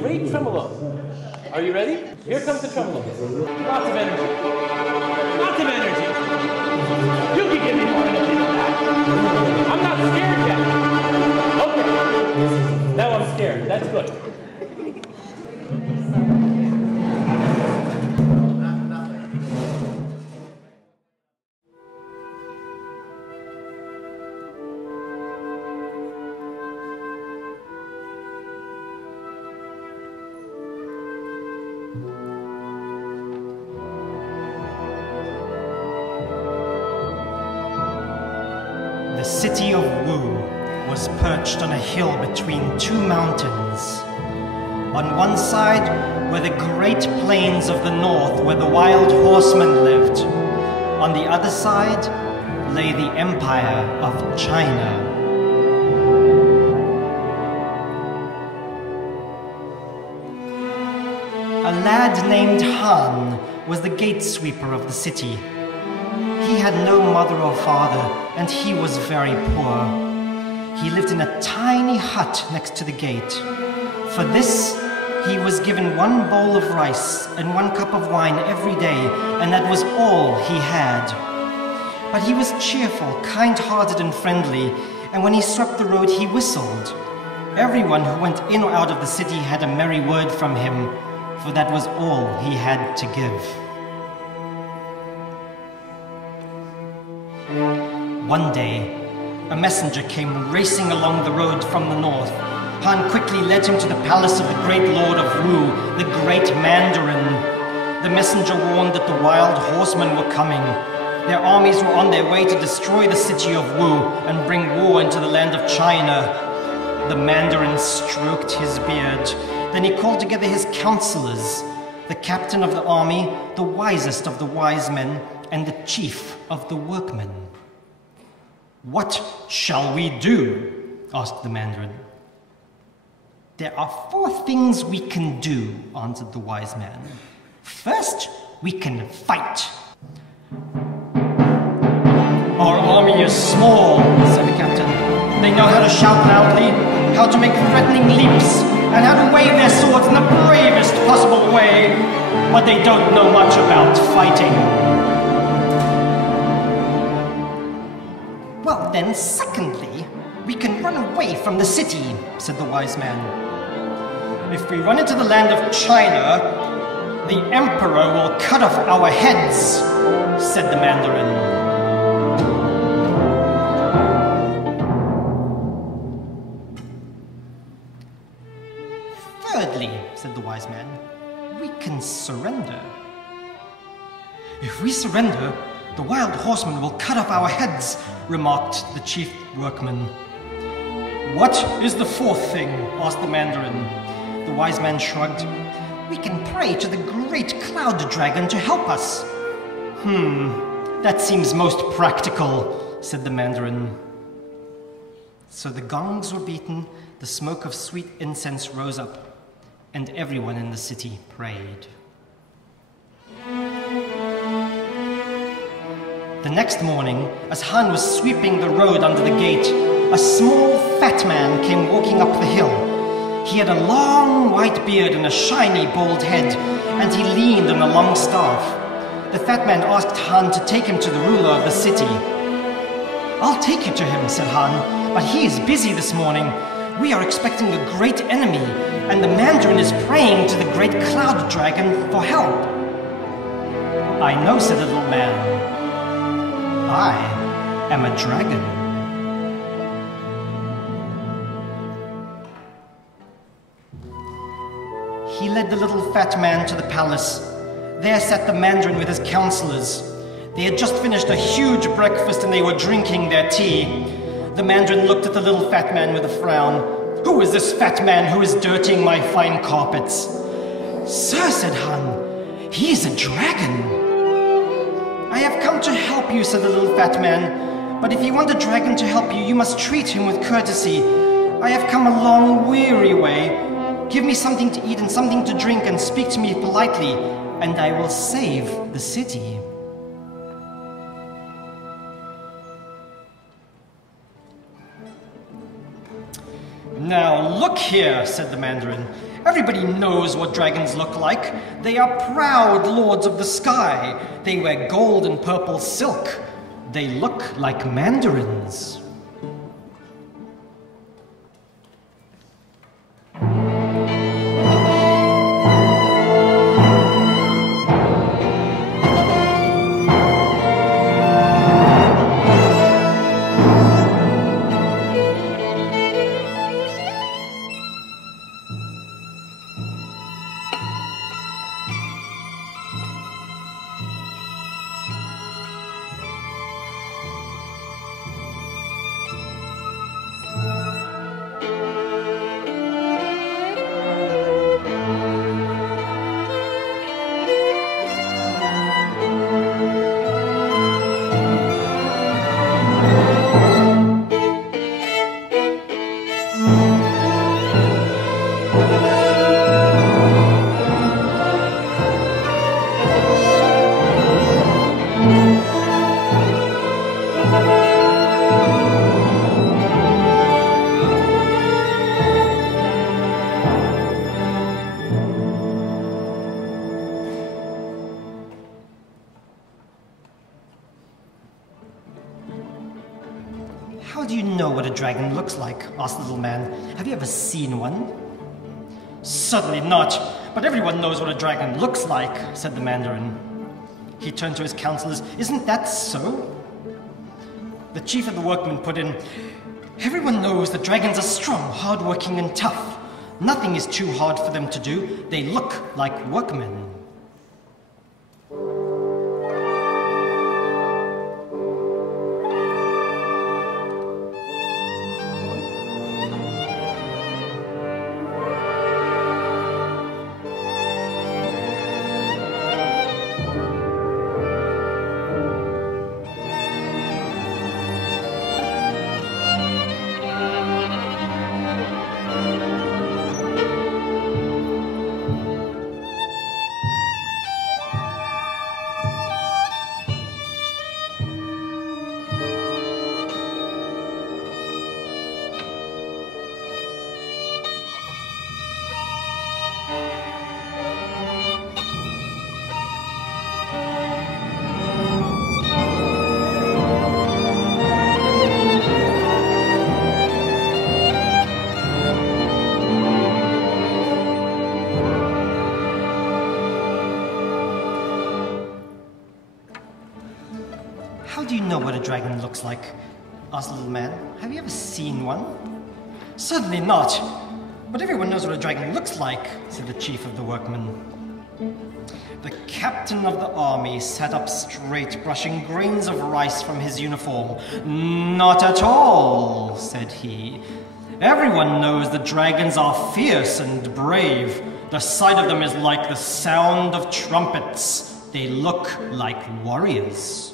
great tremolo. Are you ready? Here comes the tremolo. Lots of energy. Lots of energy. You can give me more energy than that. I'm not scared yet. Okay. Now I'm scared. That's good. The city of Wu was perched on a hill between two mountains. On one side were the great plains of the north where the wild horsemen lived. On the other side lay the empire of China. A lad named Han was the gate sweeper of the city. He had no mother or father, and he was very poor. He lived in a tiny hut next to the gate. For this, he was given 1 bowl of rice and 1 cup of wine every day, and that was all he had. But he was cheerful, kind-hearted, and friendly, and when he swept the road, he whistled. Everyone who went in or out of the city had a merry word from him, for that was all he had to give. One day, a messenger came racing along the road from the north. Han quickly led him to the palace of the great lord of Wu, the great Mandarin. The messenger warned that the wild horsemen were coming. Their armies were on their way to destroy the city of Wu and bring war into the land of China. The Mandarin stroked his beard. Then he called together his counselors, the captain of the army, the wisest of the wise men, and the chief of the workmen. "What shall we do?" asked the Mandarin. "There are 4 things we can do," answered the wise man. "First, we can fight." "Our army is small," said the captain. "They know how to shout loudly, how to make threatening leaps, and how to wave their swords in the bravest possible way, but they don't know much about fighting." "Well then, secondly, we can run away from the city," said the wise man. "If we run into the land of China, the emperor will cut off our heads," said the Mandarin. "Thirdly," said the wise man, "we can surrender." "If we surrender, the wild horsemen will cut off our heads," remarked the chief workman. "What is the 4th thing?" asked the Mandarin. The wise man shrugged. "We can pray to the great cloud dragon to help us." That seems most practical," said the Mandarin. So the gongs were beaten, the smoke of sweet incense rose up, and everyone in the city prayed. The next morning, as Han was sweeping the road under the gate, a small, fat man came walking up the hill. He had a long white beard and a shiny bald head, and he leaned on a long staff. The fat man asked Han to take him to the ruler of the city. "I'll take you to him," said Han, "but he is busy this morning. We are expecting a great enemy, and the Mandarin is praying to the great cloud dragon for help." "I know," said the little man. "I am a dragon." He led the little fat man to the palace. There sat the Mandarin with his counselors. They had just finished a huge breakfast and they were drinking their tea. The Mandarin looked at the little fat man with a frown. "Who is this fat man who is dirtying my fine carpets?" "Sir," said Han, "he is a dragon." "I have come to help you," said the little fat man. "But if you want a dragon to help you, you must treat him with courtesy. I have come a long, weary way. Give me something to eat and something to drink and speak to me politely, and I will save the city." "Now look here," said the Mandarin. Everybody knows what dragons look like. They are proud lords of the sky. They wear gold and purple silk. They look like mandarins. How do you know what a dragon looks like? Asked the little man. Have you ever seen one? Certainly not, but everyone knows what a dragon looks like, said the Mandarin. He turned to his counselors. Isn't that so? The chief of the workmen put in, everyone knows that dragons are strong, hard-working, and tough. Nothing is too hard for them to do. They look like workmen. How do you know what a dragon looks like? Asked the little man. Have you ever seen one? Certainly not, but everyone knows what a dragon looks like, said the chief of the workmen. The captain of the army sat up straight, brushing grains of rice from his uniform. Not at all, said he. Everyone knows that dragons are fierce and brave. The sight of them is like the sound of trumpets. They look like warriors.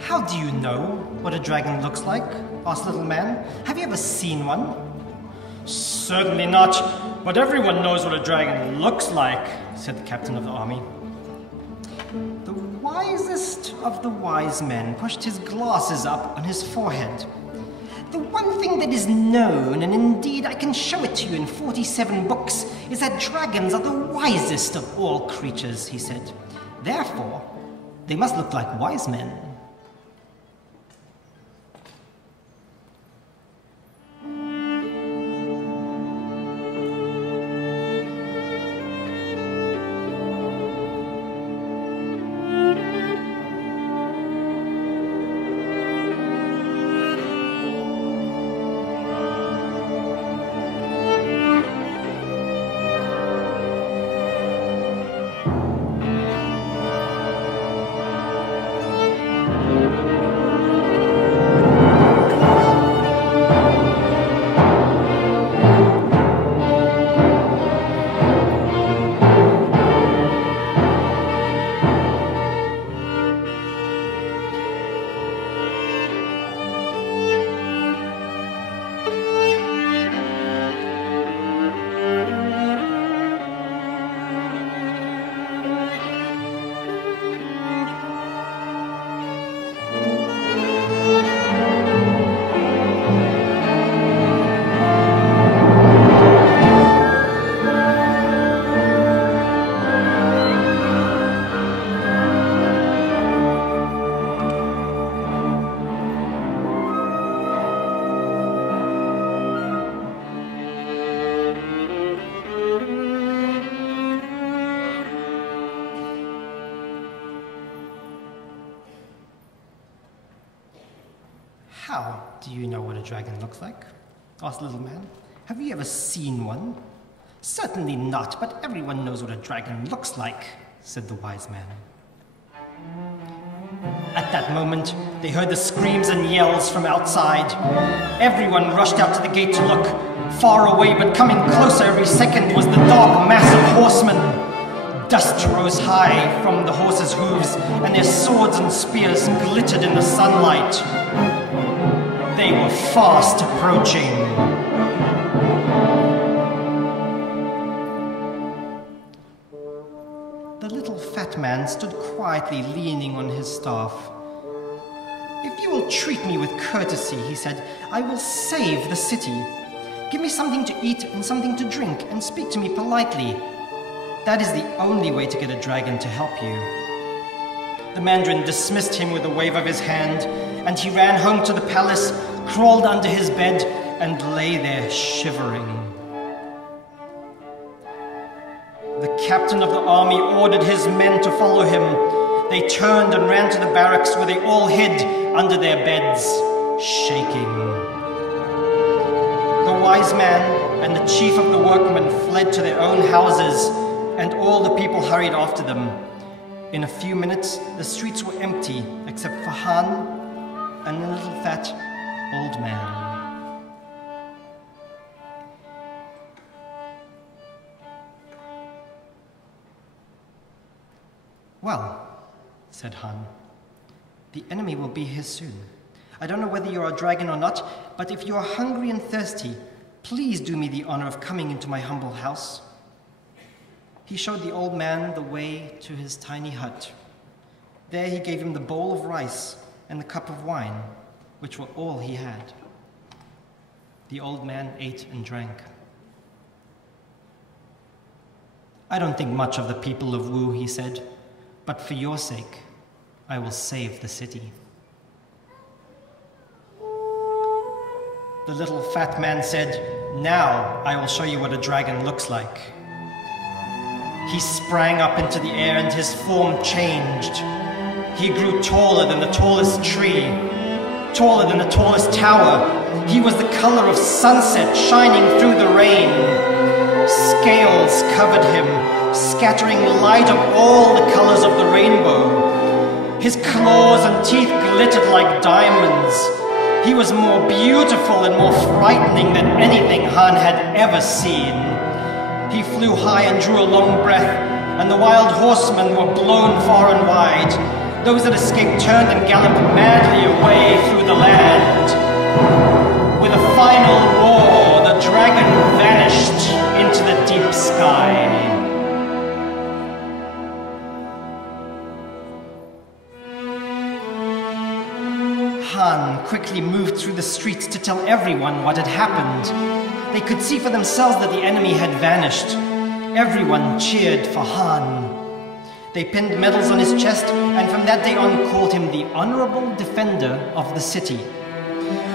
How do you know what a dragon looks like? Asked the little man. Have you ever seen one? Certainly not, but everyone knows what a dragon looks like, said the captain of the army. The wisest of the wise men pushed his glasses up on his forehead. The one thing that is known, and indeed I can show it to you in 47 books, is that dragons are the wisest of all creatures, he said. Therefore, they must look like wise men. How do you know what a dragon looks like? Asked the little man. Have you ever seen one? Certainly not, but everyone knows what a dragon looks like, said the wise man. At that moment, they heard the screams and yells from outside. Everyone rushed out to the gate to look. Far away, but coming closer every second, was the dark mass of horsemen. Dust rose high from the horses' hooves, and their swords and spears glittered in the sunlight. They were fast approaching. The little fat man stood quietly leaning on his staff. If you will treat me with courtesy, he said, I will save the city. Give me something to eat and something to drink, and speak to me politely. That is the only way to get a dragon to help you. The Mandarin dismissed him with a wave of his hand, and he ran home to the palace, crawled under his bed, and lay there shivering. The captain of the army ordered his men to follow him. They turned and ran to the barracks, where they all hid under their beds, shaking. The wise man and the chief of the workmen fled to their own houses, and all the people hurried after them. In a few minutes, the streets were empty, except for Han and the little fat old man. Well, said Han, the enemy will be here soon. I don't know whether you're a dragon or not, but if you are hungry and thirsty, please do me the honor of coming into my humble house. He showed the old man the way to his tiny hut. There he gave him the bowl of rice and the cup of wine, which were all he had. The old man ate and drank. I don't think much of the people of Wu, he said, but for your sake, I will save the city. The little fat man said, now I will show you what a dragon looks like. He sprang up into the air and his form changed. He grew taller than the tallest tree, taller than the tallest tower. He was the color of sunset shining through the rain. Scales covered him, scattering light of all the colors of the rainbow. His claws and teeth glittered like diamonds. He was more beautiful and more frightening than anything Han had ever seen. He flew high and drew a long breath, and the wild horsemen were blown far and wide. Those that escaped turned and galloped madly away through the land. With a final roar, the dragon vanished. sky. Han quickly moved through the streets to tell everyone what had happened. They could see for themselves that the enemy had vanished. Everyone cheered for Han. They pinned medals on his chest, and from that day on called him the Honorable Defender of the City.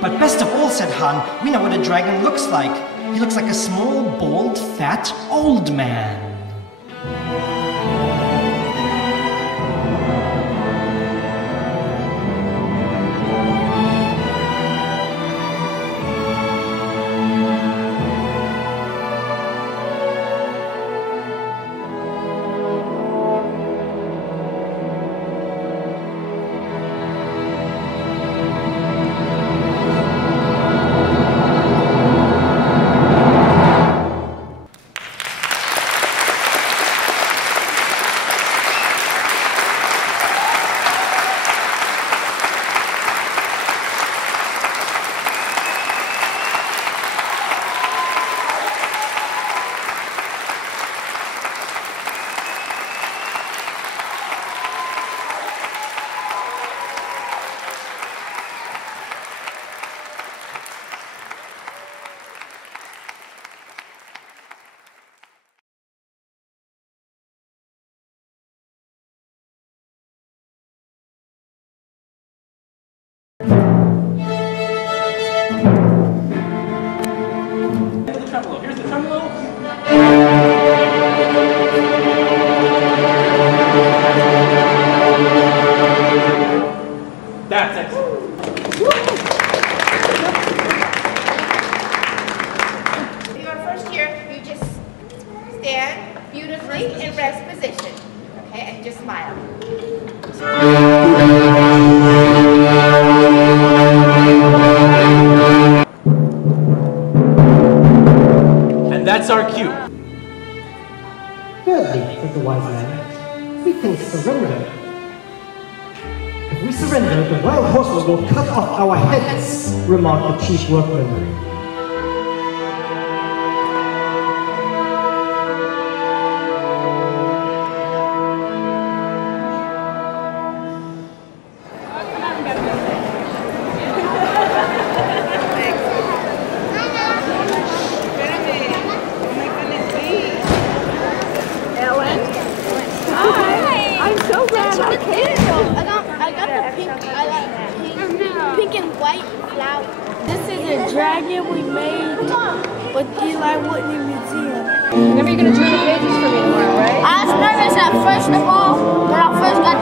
But best of all, said Han, we know what a dragon looks like. He looks like a small, bald, fat, old man. Here's the tremolo. That's excellent. Your first year, you just stand beautifully in rest position, okay, and just smile. That's our cue. Thirdly, said the wise man, we can surrender. If we surrender, the wild horses will cut off our heads, remarked the chief workman. Remember, you're going to turn the pages for me tomorrow, right? I was nervous at first of all, when I first got